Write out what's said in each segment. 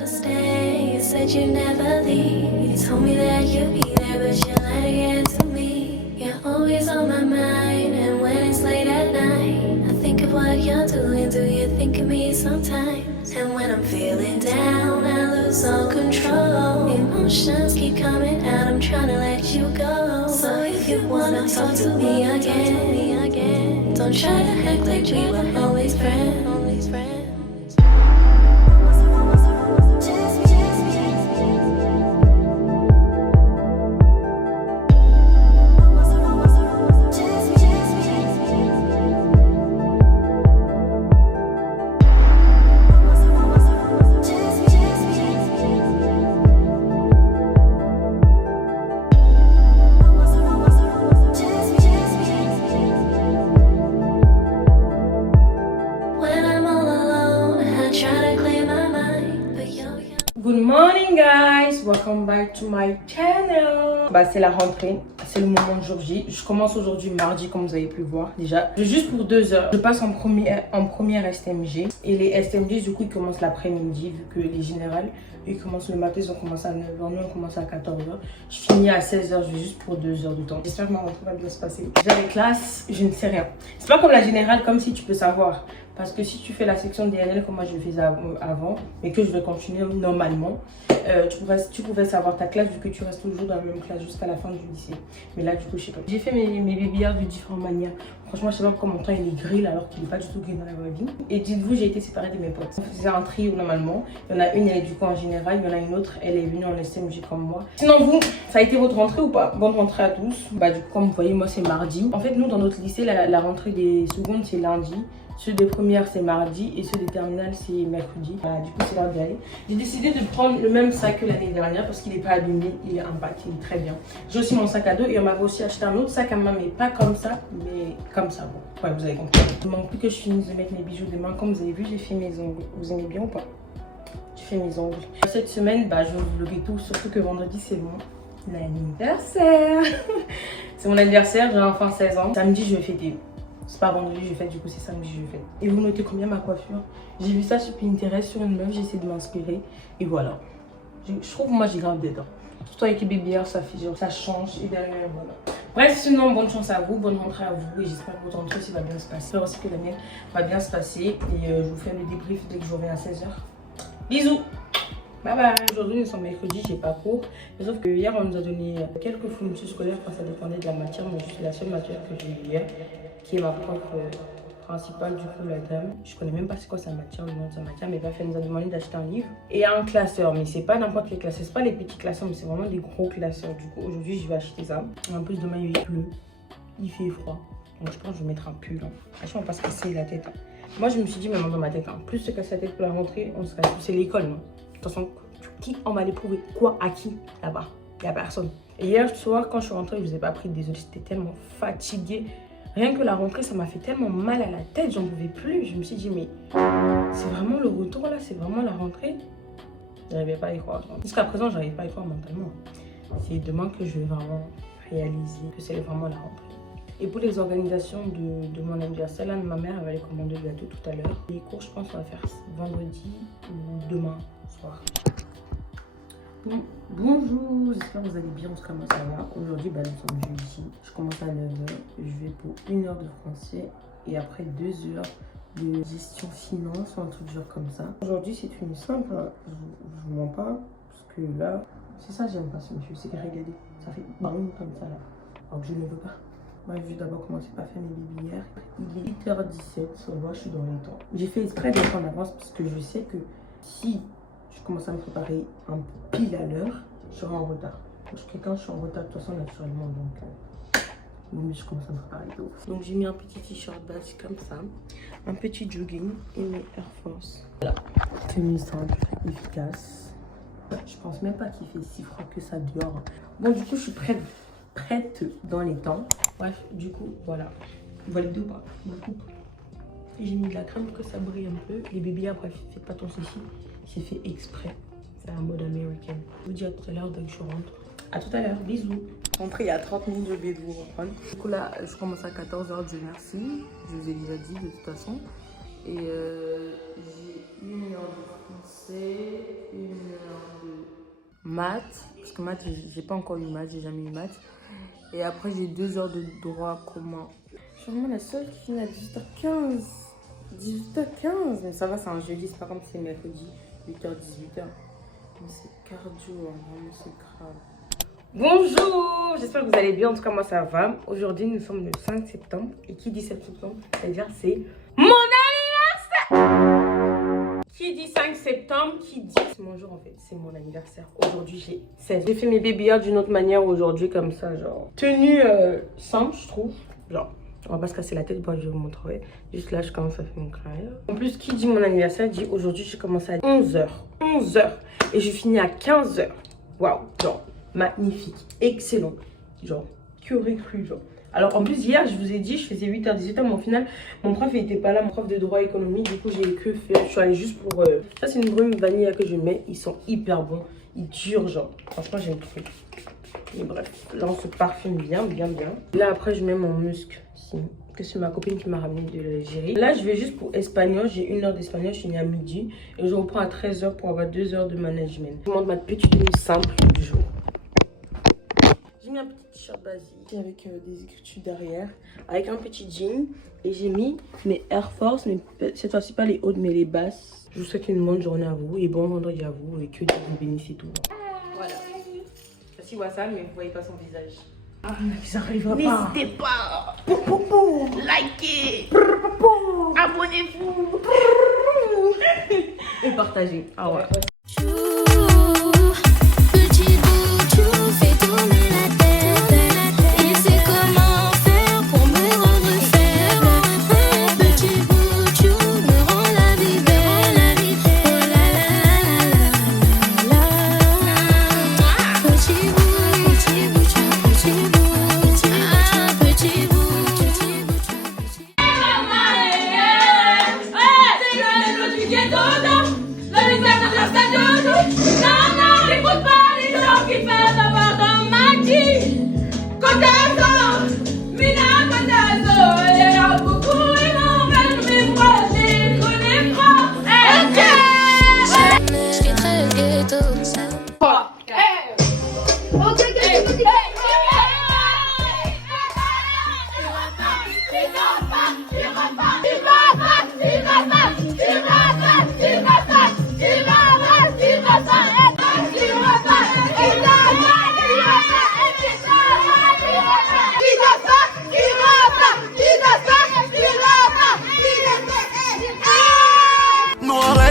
understand. You said you'd never leave. You told me that you'd be there, but you lied again to me. You're always on my mind, and when it's late at night, I think of what you're doing. Do you think of me sometimes? And when I'm feeling down, I lose all control. Emotions keep coming out, I'm trying to let you go. So if you wanna talk to me again, don't try to act like we were always friends. Good morning guys, welcome back to my channel. C'est la rentrée, c'est le moment de jour J. Je commence aujourd'hui mardi comme vous avez pu voir déjà. Juste pour 2 heures, je passe en première STMG. Et les STMG du coup ils commencent l'après-midi vu que les générales ils commencent le matin, ils ont commencé à 9h, nous on commence à 14h. Je finis à 16h, je vais juste pour 2 heures de temps. J'espère que ma rentrée va bien se passer. Déjà les classes, je ne sais rien. C'est pas comme la générale comme si tu peux savoir. Parce que si tu fais la section DNL comme moi je le faisais avant, mais que je vais continuer normalement, tu pouvais savoir ta classe vu que tu restes toujours dans la même classe jusqu'à la fin du lycée. Mais là du coup je sais pas. J'ai fait mes baby-airs de différentes manières. Franchement je sais pas pourquoi mon temps il est gris alors qu'il n'est pas du tout gris dans la vraie vie. Et dites-vous j'ai été séparée de mes potes. On faisait un trio normalement. Il y en a une elle est du coup en général, il y en a une autre elle est venue en STMG comme moi. Sinon vous, ça a été votre rentrée ou pas? Bonne rentrée à tous. Bah du coup comme vous voyez moi c'est mardi. En fait nous dans notre lycée la rentrée des secondes c'est lundi. Ceux des premières c'est mardi et ceux des terminales c'est mercredi. Voilà, du coup c'est l'heure d'y aller. J'ai décidé de prendre le même sac que l'année dernière parce qu'il n'est pas abîmé, il est impact, il est très bien. J'ai aussi mon sac à dos et on m'avait aussi acheté un autre sac à main mais pas comme ça, mais comme ça. Bon, ouais vous avez compris. Il ne manque plus que je finisse de mettre mes bijoux de main. Comme vous avez vu j'ai fait mes ongles. Vous aimez bien ou pas? J'ai fait mes ongles. Cette semaine je vais vous vlogger tout, surtout que vendredi c'est mon anniversaire. C'est mon anniversaire, j'ai enfin 16 ans. Samedi je vais fêter. C'est pas vendredi je fais, du coup c'est samedi je fais. Et vous notez combien ma coiffure? J'ai vu ça sur Pinterest sur une meuf, j'ai essayé de m'inspirer. Et voilà. Je trouve moi j'ai grave dedans. Surtout avec les baby-airs, ça fait genre, ça change et derrière voilà. Bref, sinon bonne chance à vous, bonne rentrée à vous et j'espère que votre rentrée aussi va bien se passer. J'espère aussi que la mienne va bien se passer et je vous fais le débrief dès que je reviens à 16h. Bisous! Bye bye. Aujourd'hui nous sommes mercredi, j'ai pas cours. Mais sauf que hier on nous a donné quelques fournitures scolaires quand ça dépendait de la matière. Mais c'est la seule matière que j'ai eu hier, qui est ma prof principale du coup la dame. Je connais même pas c'est quoi sa matière, le nom de sa matière, mais bref elle nous a demandé d'acheter un livre et un classeur. Mais c'est pas n'importe quel classeur, c'est pas les petits classeurs, mais c'est vraiment des gros classeurs. Du coup aujourd'hui je vais acheter ça. En plus demain il pleut, il fait froid. Donc je pense que je vais mettre un pull. Franchement pas se casser la tête. Moi je me suis dit même dans ma tête, plus se casser la tête pour la rentrée, on se casse. C'est l'école non. De toute façon, qui on va aller prouver quoi à qui là-bas? Il n'y a personne. Et hier soir, quand je suis rentrée, je ne vous ai pas pris, désolée, j'étais tellement fatiguée. Rien que la rentrée, ça m'a fait tellement mal à la tête, j'en pouvais plus. Je me suis dit, mais c'est vraiment le retour là, c'est vraiment la rentrée. Je n'arrivais pas à y croire. Jusqu'à présent, je n'arrive pas à y croire mentalement. C'est demain que je vais vraiment réaliser que c'est vraiment la rentrée. Et pour les organisations de mon anniversaire, là, ma mère elle va aller commander le gâteau tout à l'heure. Les cours, je pense qu'on va faire vendredi ou demain soir. Bon, bonjour, j'espère que vous allez bien, en tout cas moi ça va. Aujourd'hui, nous sommes jeudi. Je commence à 9h, je vais pour 1 heure de français et après 2 heures de gestion finance ou un truc genre comme ça. Aujourd'hui, c'est une simple, je vous mens pas, parce que là, c'est ça j'aime pas ce monsieur, c'est que regardez, ça fait bang comme ça là, alors que je ne veux pas. Moi, je vais d'abord commencer par faire mes baby-airs. Il est 8h17, sur moi, je suis dans les temps. J'ai fait exprès d'être en avance parce que je sais que si je commence à me préparer un pile à l'heure, je serai en retard. Parce que quand je suis en retard, de toute façon, naturellement, donc, je commence à me préparer de ouf. Donc, j'ai mis un petit t-shirt basique comme ça, un petit jogging et mes Air Force. Voilà, tenue simple, efficace. Je pense même pas qu'il fait si froid que ça dehors. Bon, du coup, je suis prête dans les temps. Bref, du coup, voilà. Vous voyez deux pas, je me coupe. J'ai mis de la crème pour que ça brille un peu. Les bébés, bref, faites pas ton souci. C'est fait exprès. C'est un mode américain. Je vous dis à tout à l'heure dès que je rentre. À tout à l'heure, bisous. Rentrée il y a 30 minutes, je vais vous reprendre. Du coup là, je commence à 14h, Dieu merci. Je vous ai déjà dit de toute façon. Et j'ai 1 heure de français, 1 maths. Parce que maths, j'ai pas encore eu maths, j'ai jamais eu maths. Et après, j'ai 2 heures de droit commun. Je suis vraiment la seule qui finit à 18h15. 18h15. Mais ça va, c'est un jeudi, c'est pas comme si c'est mercredi. 8h, 18h. Mais c'est cardio, hein, vraiment, c'est grave. Bonjour, j'espère que vous allez bien. En tout cas, moi, ça va. Aujourd'hui, nous sommes le 5 septembre. Et qui dit 7 septembre, c'est-à-dire c'est mon anniversaire. Qui dit 5 septembre, qui dit... C'est mon jour, en fait. C'est mon anniversaire. Aujourd'hui, j'ai 16. J'ai fait mes baby hairs d'une autre manière aujourd'hui, comme ça, genre... Tenue simple, je trouve. Genre... On va pas se casser la tête, bon, je vais vous montrer. Juste là, je commence à faire mon carrière. En plus, qui dit mon anniversaire dit aujourd'hui, j'ai commencé à 11h. 11h. Et je finis à 15h. Waouh, genre, magnifique, excellent. Genre, qui aurait cru, genre. Alors, en plus, hier, je vous ai dit, je faisais 8h, 18h, mais au final, mon prof, il était pas là, mon prof de droit économique. Du coup, j'ai que faire. Je suis allée juste pour. Ça, c'est une brume vanille que je mets. Ils sont hyper bons. Ils durent, genre. Franchement, j'aime trop. Mais bref, là on se parfume bien. Là après je mets mon musc ici, que c'est ma copine qui m'a ramené de l'Algérie. Là je vais juste pour espagnol, j'ai 1 heure d'espagnol, je finis à midi. Et je reprends à 13h pour avoir 2 heures de management. Je vous montre ma petite tenue simple du jour. J'ai mis un petit t-shirt basique avec des écritures derrière, avec un petit jean. Et j'ai mis mes Air Force, mais cette fois-ci pas les hautes mais les basses. Je vous souhaite une bonne journée à vous et bon vendredi à vous et que Dieu vous bénisse et tout. Voilà. Si voit ça, mais vous voyez pas son visage. Ah, ça arrivera pas. N'hésitez pas. Likez. Abonnez-vous. Et partagez. Ah ouais. Petit bout, tu fais tourner la tête. Et c'est comment faire pour me rendre fière. Petit bout, tu me rends la vie belle. Oh la la la la. Petit bout, petit bout, petit bout, petit bout, petit bout.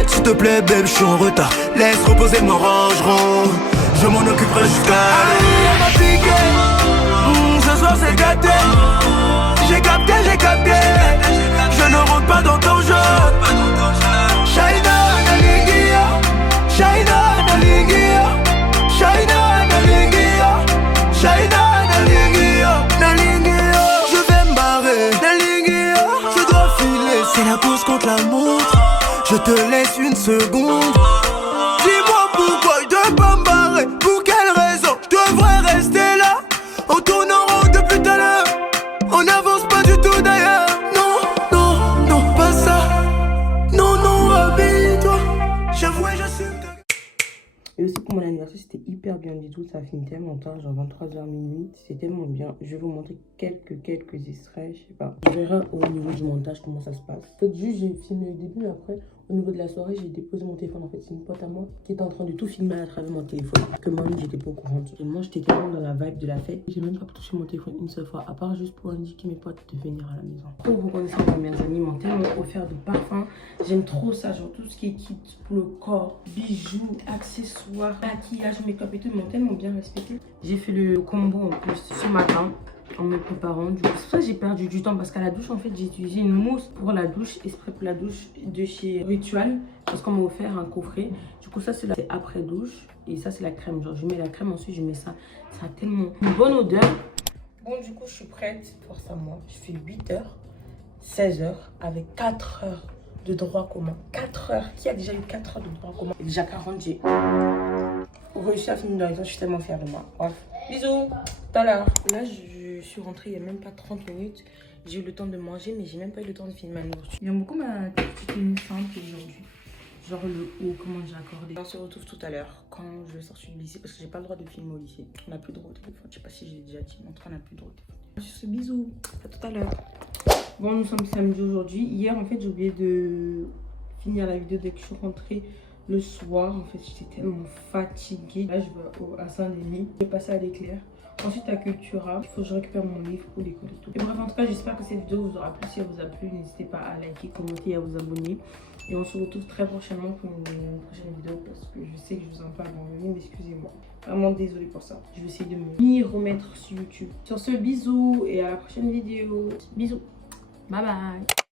S'il te plaît, babe, je suis en retard. Laisse reposer mon rangeron. Je m'en occuperai jusqu'à aller. Elle m'a piqué. Ce soir c'est gâté. J'ai capté. Je ne rentre pas dans ton jeu. Shaina Nalingia. Shaina Nalingia. Shaina Nalingia. Shaina Nalingia. Nalingia. Je vais me barrer. Nalingia. Je dois filer. C'est la course contre la montre. Je te laisse 1 seconde. Dis-moi pourquoi je dois pas me barrer. Pour quelle raison je devrais rester là? On tourne en rond depuis tout à l'heure. On n'avance pas du tout d'ailleurs. Non, pas ça. Non, habille-toi. J'avoue, j'assume. Et aussi pour mon anniversaire, c'était hyper bien du tout. Ça a fini tellement tard, genre 23h minuit. C'était tellement bien. Je vais vous montrer quelques extraits, je sais pas. On verra au niveau du montage comment ça se passe. En fait, juste j'ai filmé le début, après au niveau de la soirée, j'ai déposé mon téléphone. En fait, c'est une pote à moi qui était en train de tout filmer à travers mon téléphone. Que moi, j'étais pas au courant. Et moi, j'étais tellement dans la vibe de la fête. J'ai même pas touché mon téléphone une seule fois, à part juste pour indiquer mes potes de venir à la maison. Pour vous connaissez mes amis, m'ont tellement offert de parfums. J'aime trop ça, genre tout ce qui est kit pour le corps, bijoux, accessoires, maquillage, make-up et tout, ils m'ont tellement bien respecté. J'ai fait le combo en plus ce matin. En me préparant, du coup c'est pour ça que j'ai perdu du temps, parce qu'à la douche en fait j'ai utilisé une mousse pour la douche, esprit pour la douche de chez Ritual, parce qu'on m'a offert un coffret. Du coup ça c'est après douche, et ça c'est la crème, genre je mets la crème, ensuite je mets ça. Ça a tellement une bonne odeur. Bon, du coup je suis prête, force à moi. Je fais 8h 16h avec 4 heures de droit commun. 4 heures, qui a déjà eu 4 heures de droit commun? Et déjà 40, j'ai réussi à finir dans les temps. Je suis tellement fière de moi. Bref, bisous, tout à l'heure. Là je suis rentrée il n'y a même pas 30 minutes. J'ai eu le temps de manger, mais j'ai même pas eu le temps de finir ma nourriture. J'aime beaucoup ma petite tenue simple aujourd'hui. genre le haut, comment j'ai accordé. On se retrouve tout à l'heure quand je vais sortir du lycée parce que j'ai pas le droit de filmer au lycée. On n'a plus le droit au téléphone. Je sais pas si je l'ai déjà dit, mais en tout cas, on n'a plus le droit au téléphone. Sur ce, bisous. À tout à l'heure. Bon, nous sommes samedi aujourd'hui. Hier, en fait, j'ai oublié de finir la vidéo dès que je suis rentrée le soir. En fait, j'étais tellement fatiguée. Là, je vais à Saint-Denis. Je vais passer à l'Éclair. Ensuite à Cultura, il faut que je récupère mon livre pour l'école et tout. Et bref, en tout cas, j'espère que cette vidéo vous aura plu. Si elle vous a plu, n'hésitez pas à liker, commenter et à vous abonner. Et on se retrouve très prochainement pour une prochaine vidéo parce que je sais que je vous en parle dans le ligne, excusez-moi. Vraiment désolée pour ça. Je vais essayer de m'y remettre sur YouTube. Sur ce, bisous et à la prochaine vidéo. Bisous. Bye bye.